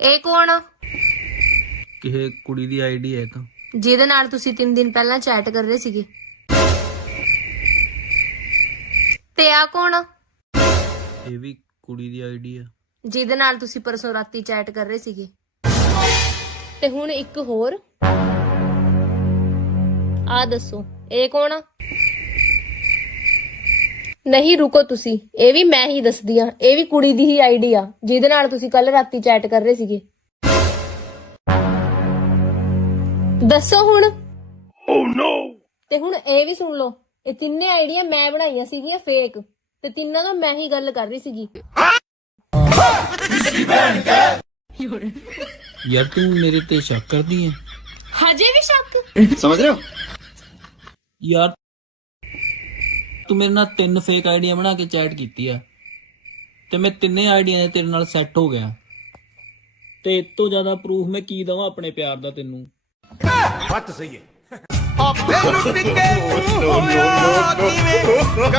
ਇਹ ਕੌਣ? ਆ ਕਿਸੇ ਕੁੜੀ ਦੀ ਆਈਡੀ ਹੈ ਤਾਂ। ਜਿਹਦੇ ਨਾਲ ਤੁਸੀਂ 3 ਦਿਨ ਪਹਿਲਾਂ ਚੈਟ ਕਰ ਰਹੇ ਸੀਗੇ। ਤੇ ਆ ਕੌਣ? ਆ ਇਹ ਵੀ ਕੁੜੀ ਦੀ ਆਈਡੀ ਆ ਜਿਹਦੇ ਨਾਲ ਤੁਸੀਂ ਪਰਸੋਂ ਰਾਤੀ ਚੈਟ ਕਰ ਰਹੇ ਸੀਗੇ। ਤੇ ਹੁਣ ਇੱਕ ਹੋਰ। ਆ ਦੱਸੋ ਇਹ ਕੌਣ? ਆ ਨਹੀਂ ਰੁਕੋ ਤੁਸੀਂ। ਇਹ ਵੀ ਮੈਂ ਹੀ ਦੱਸਦੀ ਆ ਇਹ ਵੀ ਕੁੜੀ ਦੀ ਹੀ ਆਈਡੀ ਆ ਜਿਹਦੇ ਨਾਲ ਤੁਸੀਂ ਕੱਲ ਰਾਤੀ ਚੈਟ ਕਰ ਰਹੇ ਸੀਗੇ। ਦੱਸੋ ਹੁਣ। ਓ ਨੋ ਤੇ ਹੁਣ ਇਹ ਵੀ ਸੁਣ ਲਓ ਇਹ ਤਿੰਨੇ ਆਈਡੀਆਂ ਮੈਂ ਬਣਾਈਆਂ ਸੀਗੀਆਂ ਫੇਕ ਤੇ ਤਿੰਨਾਂ ਤੋਂ ਮੈਂ ਹੀ ਗੱਲ ਕਰ ਰਹੀ ਸੀਗੀ। ਯਾਰ ਤੂੰ ਮੇਰੇ ਤੇ ਸ਼ੱਕ ਕਰਦੀ ਹੈ? ਹਜੇ ਵੀ ਸ਼ੱਕ। ਯਾਰ ਤੂੰ ਮੇਰੇ ਨਾਲ ਤਿੰਨ ਫੇਕ ਆਈਡੀਆਂ ਬਣਾ ਕੇ ਚੈਟ ਕੀਤੀ ਆ ਤੇ ਮੈਂ ਤਿੰਨੇ ਆਈਡੀਆਂ ਦੇ ਤੇਰੇ ਨਾਲ ਸੈੱਟ ਹੋ ਗਿਆ ਤੇ ਇਸ ਤੋਂ ਜ਼ਿਆਦਾ ਪ੍ਰੂਫ ਮੈਂ ਕੀ ਦਵਾਂ ਆਪਣੇ ਪਿਆਰ ਦਾ ਤੈਨੂੰ ਮੈਨੂੰ ਟਿੱਕੇ ਹੋਇਆ ਕਿਵੇਂ ਪੁੱਛ